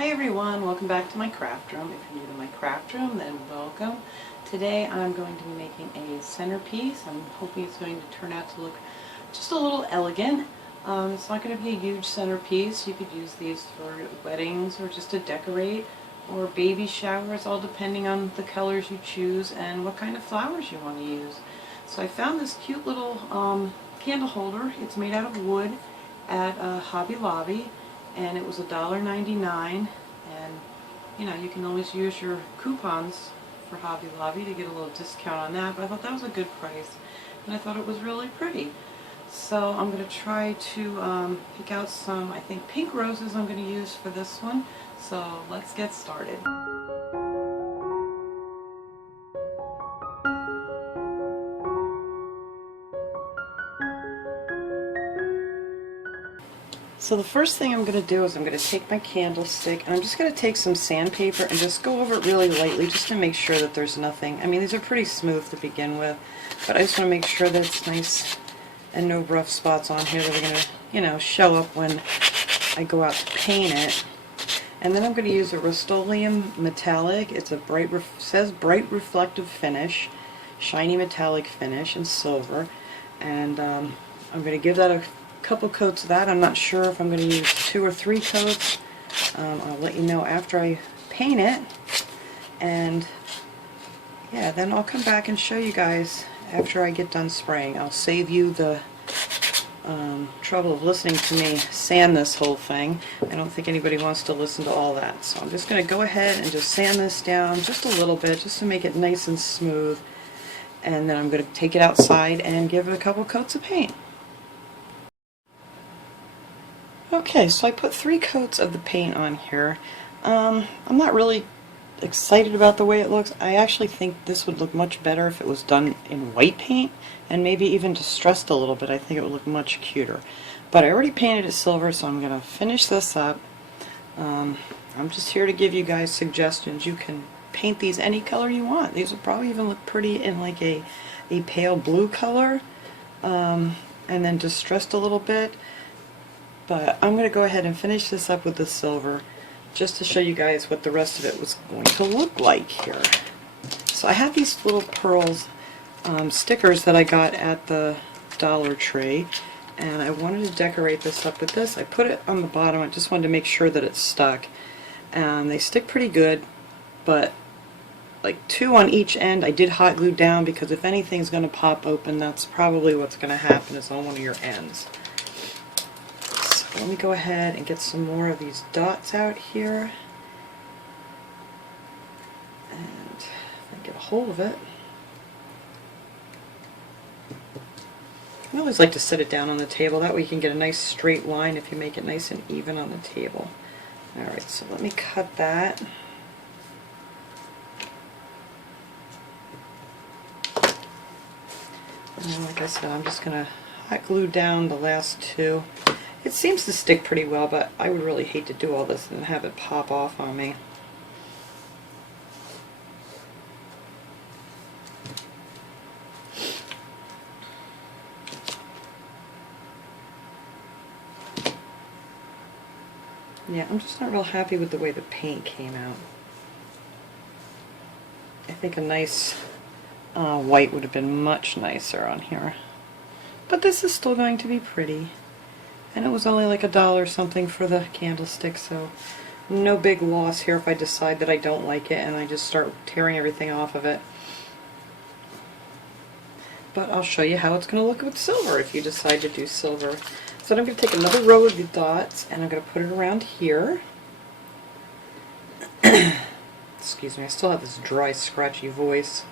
Hi everyone, welcome back to my craft room. If you're new to my craft room, then welcome. Today I'm going to be making a centerpiece. I'm hoping it's going to turn out to look just a little elegant. It's not going to be a huge centerpiece. You could use these for weddings or just to decorate or baby showers, all depending on the colors you choose and what kind of flowers you want to use. So I found this cute little candle holder. It's made out of wood at Hobby Lobby, and it was $1.99, and you know, you can always use your coupons for Hobby Lobby to get a little discount on that, but I thought that was a good price and I thought it was really pretty. So I'm going to try to pick out some, I think, pink roses I'm going to use for this one. So let's get started. So the first thing I'm going to do is I'm going to take my candlestick and I'm just going to take some sandpaper and just go over it really lightly just to make sure that there's nothing. I mean, these are pretty smooth to begin with, but I just want to make sure that it's nice and no rough spots on here that are going to, you know, show up when I go out to paint it. And then I'm going to use a Rust-Oleum metallic. It's a says bright reflective finish, shiny metallic finish in silver, and I'm going to give that a couple coats of that. I'm not sure if I'm going to use 2 or 3 coats. I'll let you know after I paint it, and yeah, then I'll come back and show you guys after I get done spraying. I'll save you the trouble of listening to me sand this whole thing. I don't think anybody wants to listen to all that, so I'm just going to go ahead and just sand this down just a little bit just to make it nice and smooth, and then I'm going to take it outside and give it a couple coats of paint. Okay, so I put 3 coats of the paint on here. I'm not really excited about the way it looks. I actually think this would look much better if it was done in white paint and maybe even distressed a little bit. I think it would look much cuter. But I already painted it silver, so I'm going to finish this up. I'm just here to give you guys suggestions. You can paint these any color you want. These would probably even look pretty in like a pale blue color, and then distressed a little bit. But I'm going to go ahead and finish this up with the silver just to show you guys what the rest of it was going to look like here. So I have these little pearls stickers that I got at the Dollar Tree, and I wanted to decorate this up with this. I put it on the bottom. I just wanted to make sure that it stuck, and they stick pretty good, but like 2 on each end I did hot glue down, because if anything's going to pop open, that's probably what's going to happen, is on one of your ends. Let me go ahead and get some more of these dots out here, and if I get a hold of it. I always like to set it down on the table, that way you can get a nice straight line if you make it nice and even on the table. Alright, so let me cut that. And like I said, I'm just going to hot glue down the last 2. It seems to stick pretty well, but I would really hate to do all this and have it pop off on me. Yeah, I'm just not real happy with the way the paint came out. I think a nice white would have been much nicer on here. But this is still going to be pretty. And it was only like $1 something for the candlestick, so no big loss here if I decide that I don't like it and I just start tearing everything off of it. But I'll show you how it's going to look with silver if you decide to do silver. So I'm going to take another row of the dots and I'm going to put it around here. Excuse me, I still have this dry, scratchy voice.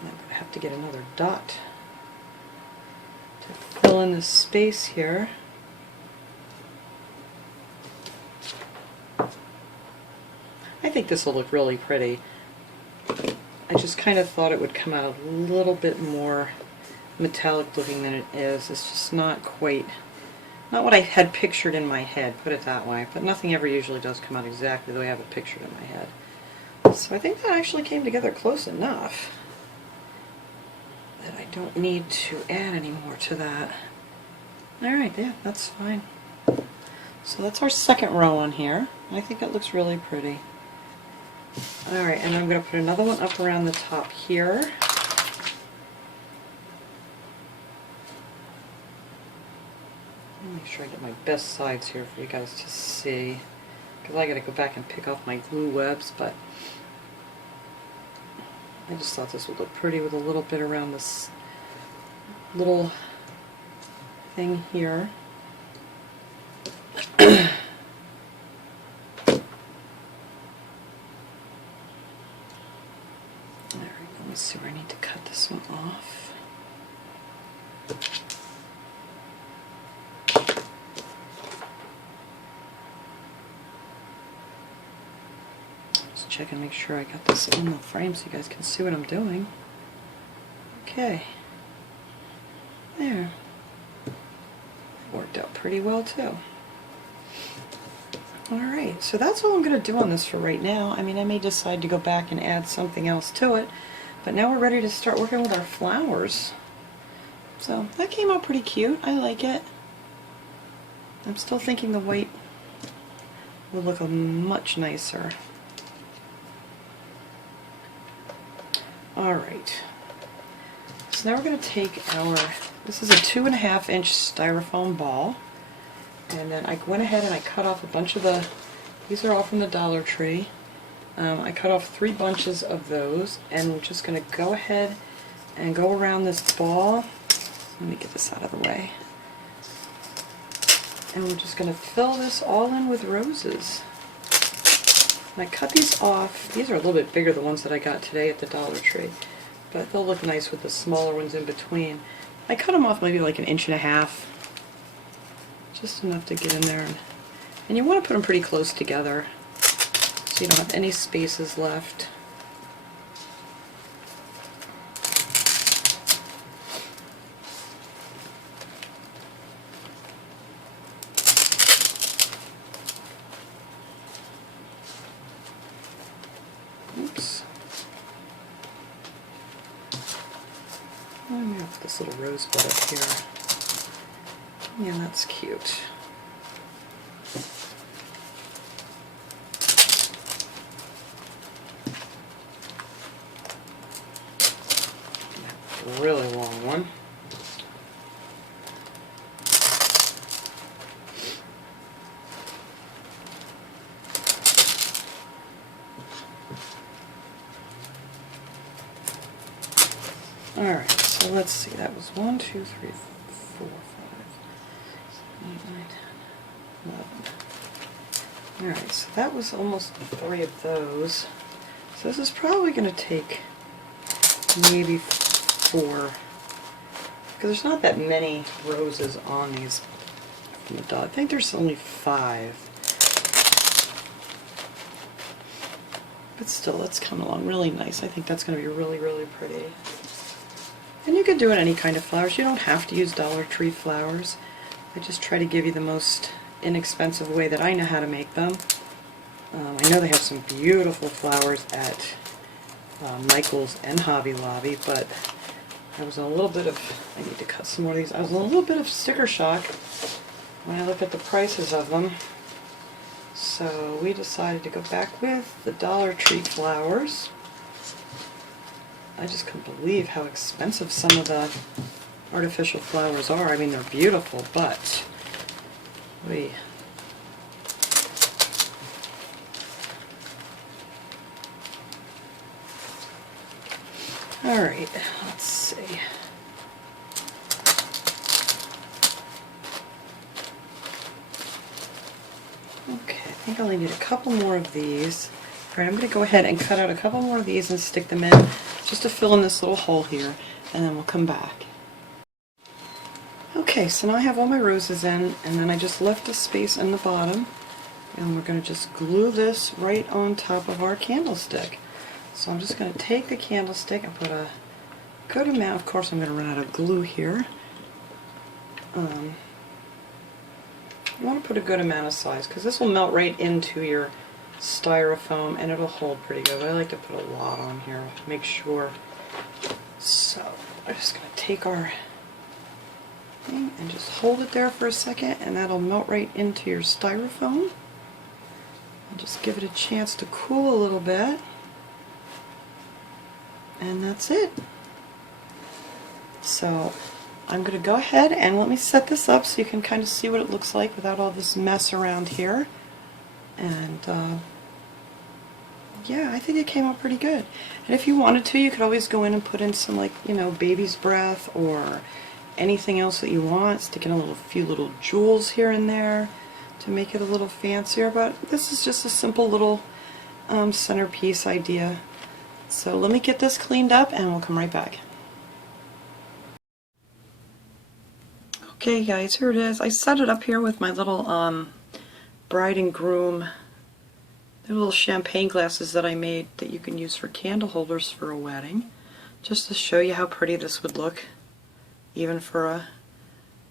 I'm going to have to get another dot to fill in this space here. I think this will look really pretty. I just kind of thought it would come out a little bit more metallic looking than it is. It's just not quite, not what I had pictured in my head, put it that way. But nothing ever usually does come out exactly the way I have it pictured in my head. So I think that actually came together close enough that I don't need to add any more to that. Alright, yeah, that's fine. So that's our second row on here. I think it looks really pretty. Alright, and I'm going to put another one up around the top here. Make sure I get my best sides here for you guys to see, because I got to go back and pick off my glue webs, but I just thought this would look pretty with a little bit around this little thing here. Alright, let me see where I need to cut this one off. Just check and make sure I got this in the frame so you guys can see what I'm doing. Okay. There. That worked out pretty well too. Alright, so that's all I'm going to do on this for right now. I mean, I may decide to go back and add something else to it, but now we're ready to start working with our flowers. So that came out pretty cute. I like it. I'm still thinking the white will look much nicer. Alright, so now we're going to take our, this is a 2.5 inch styrofoam ball. And then I went ahead and I cut off a bunch of the, these are all from the Dollar Tree. I cut off 3 bunches of those, and we're just going to go ahead and go around this ball. Let me get this out of the way. And we're just going to fill this all in with roses. And I cut these off. These are a little bit bigger, the ones that I got today at the Dollar Tree, but they'll look nice with the smaller ones in between. I cut them off maybe like 1.5 inches. Just enough to get in there, and you want to put them pretty close together so you don't have any spaces left. Oops. Let me put this little rosebud up here. Yeah, that's cute. A really long one. Alright, so let's see. That was 1, 2, 3, 4, 5. 8, 9, 10, 11. Alright, so that was almost 3 of those. So this is probably going to take maybe 4, because there's not that many roses on these from the dog. I think there's only 5. But still, that's coming along really nice. I think that's going to be really, really pretty. And you could do it any kind of flowers. You don't have to use Dollar Tree flowers. I just try to give you the most inexpensive way that I know how to make them. I know they have some beautiful flowers at Michael's and Hobby Lobby, but I was in a little bit of, I need to cut some more of these, I was in a little bit of sticker shock when I looked at the prices of them. So we decided to go back with the Dollar Tree flowers. I just couldn't believe how expensive some of the artificial flowers are. I mean, they're beautiful, but alright, let's see. Okay, I think I only need a couple more of these. Alright, I'm going to go ahead and cut out a couple more of these and stick them in just to fill in this little hole here, and then we'll come back. Okay, so now I have all my roses in, and then I just left a space in the bottom, and we're going to just glue this right on top of our candlestick. So I'm just going to take the candlestick and put a good amount, of course I'm going to run out of glue here. You want to put a good amount of size, because this will melt right into your styrofoam and it'll hold pretty good. But I like to put a lot on here to make sure. So I'm just going to take our Okay, and just hold it there for a second and that'll melt right into your styrofoam. And just give it a chance to cool a little bit. And that's it. So I'm going to go ahead and let me set this up so you can kind of see what it looks like without all this mess around here. And yeah, I think it came out pretty good. And if you wanted to, you could always go in and put in some, like, you know, baby's breath or anything else that you want. Stick in a few little jewels here and there to make it a little fancier. But this is just a simple little centerpiece idea. So let me get this cleaned up and we'll come right back. Okay guys, here it is. I set it up here with my little bride and groom, the little champagne glasses that I made that you can use for candle holders for a wedding, just to show you how pretty this would look, even for a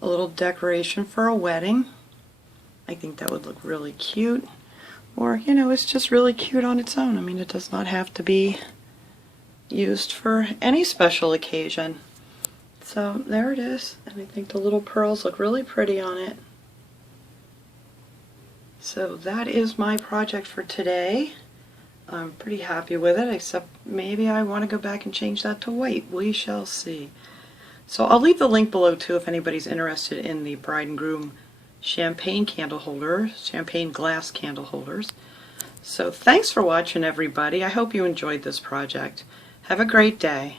little decoration for a wedding. I think that would look really cute. Or, you know, it's just really cute on its own. I mean, it does not have to be used for any special occasion. So there it is, and I think the little pearls look really pretty on it. So that is my project for today. I'm pretty happy with it, except maybe I want to go back and change that to white. We shall see. So I'll leave the link below too if anybody's interested in the bride and groom champagne candle holder, champagne glass candle holders. So thanks for watching everybody. I hope you enjoyed this project. Have a great day.